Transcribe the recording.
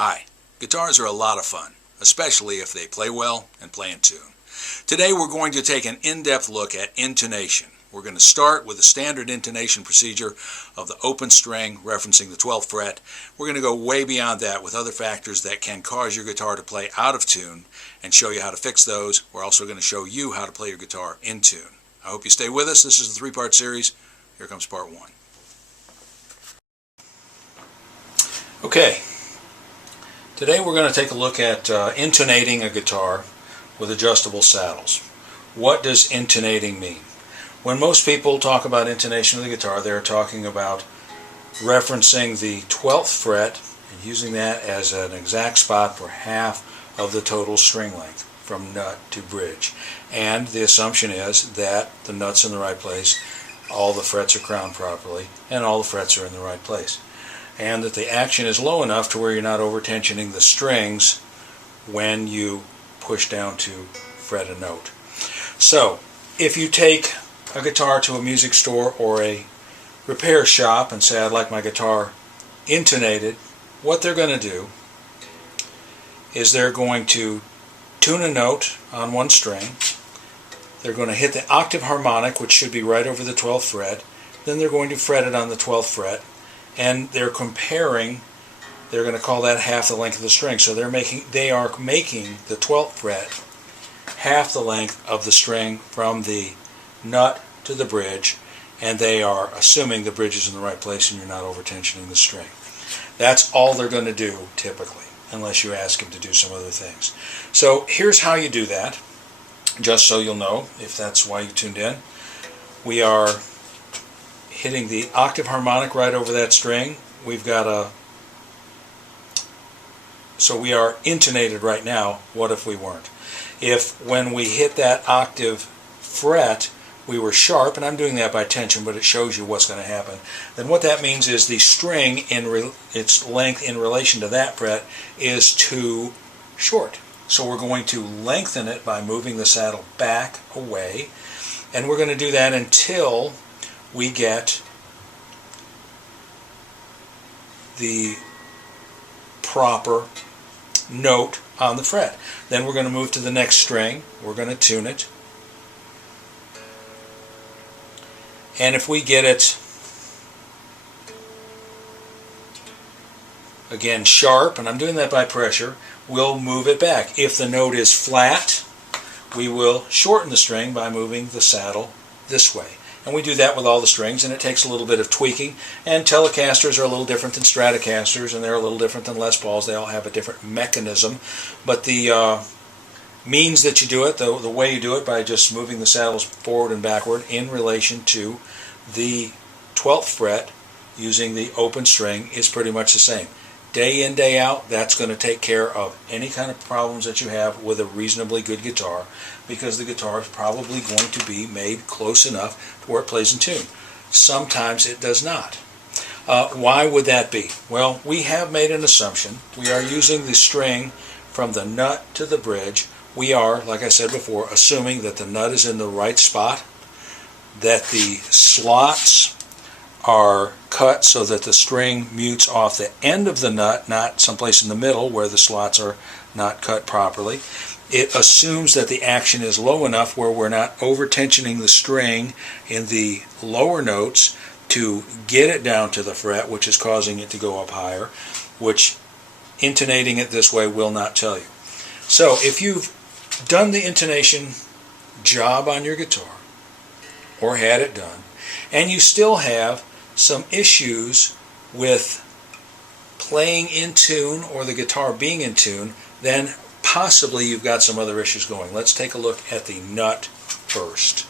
Hi, guitars are a lot of fun, especially if they play well and play in tune. Today we're going to take an in-depth look at intonation. We're going to start with the standard intonation procedure of the open string referencing the 12th fret. We're going to go way beyond that with other factors that can cause your guitar to play out of tune and show you how to fix those. We're also going to show you how to play your guitar in tune. I hope you stay with us. This is a three-part series. Here comes part one. Okay. Today we're going to take a look at intonating a guitar with adjustable saddles. What does intonating mean? When most people talk about intonation of the guitar, they're talking about referencing the 12th fret and using that as an exact spot for half of the total string length from nut to bridge. And the assumption is that the nut's in the right place, all the frets are crowned properly, and all the frets are in the right place. And that the action is low enough to where you're not over-tensioning the strings when you push down to fret a note. So, if you take a guitar to a music store or a repair shop and say, I'd like my guitar intonated, what they're going to do is they're going to tune a note on one string, they're going to hit the octave harmonic, which should be right over the 12th fret, then they're going to fret it on the 12th fret, and they're comparing, they're going to call that half the length of the string. So they are making the 12th fret half the length of the string from the nut to the bridge, and they are assuming the bridge is in the right place and you're not over-tensioning the string. That's all they're going to do typically, unless you ask them to do some other things. So here's how you do that, just so you'll know if that's why you tuned in. We are hitting the octave harmonic right over that string. We've got so we are intonated right now. What if we weren't? If when we hit that octave fret we were sharp, and I'm doing that by tension, but it shows you what's going to happen, then what that means is the string in its length in relation to that fret is too short. So we're going to lengthen it by moving the saddle back away, and we're going to do that until we get the proper note on the fret. Then we're going to move to the next string, we're going to tune it, and if we get it again sharp, and I'm doing that by pressure, we'll move it back. If the note is flat, we will shorten the string by moving the saddle this way. And we do that with all the strings, and it takes a little bit of tweaking. And Telecasters are a little different than Stratocasters, and they're a little different than Les Pauls. They all have a different mechanism. But the means that you do it, the way you do it, by just moving the saddles forward and backward in relation to the 12th fret using the open string, is pretty much the same. Day in, day out, that's going to take care of any kind of problems that you have with a reasonably good guitar, because the guitar is probably going to be made close enough to where it plays in tune. Sometimes it does not. Why would that be? Well, we have made an assumption. We are using the string from the nut to the bridge. We are, like I said before, assuming that the nut is in the right spot, that the slots are cut so that the string mutes off the end of the nut, not someplace in the middle where the slots are not cut properly. It assumes that the action is low enough where we're not over-tensioning the string in the lower notes to get it down to the fret, which is causing it to go up higher, which intonating it this way will not tell you. So if you've done the intonation job on your guitar, or had it done, and you still have some issues with playing in tune or the guitar being in tune, then possibly you've got some other issues going. Let's take a look at the nut first.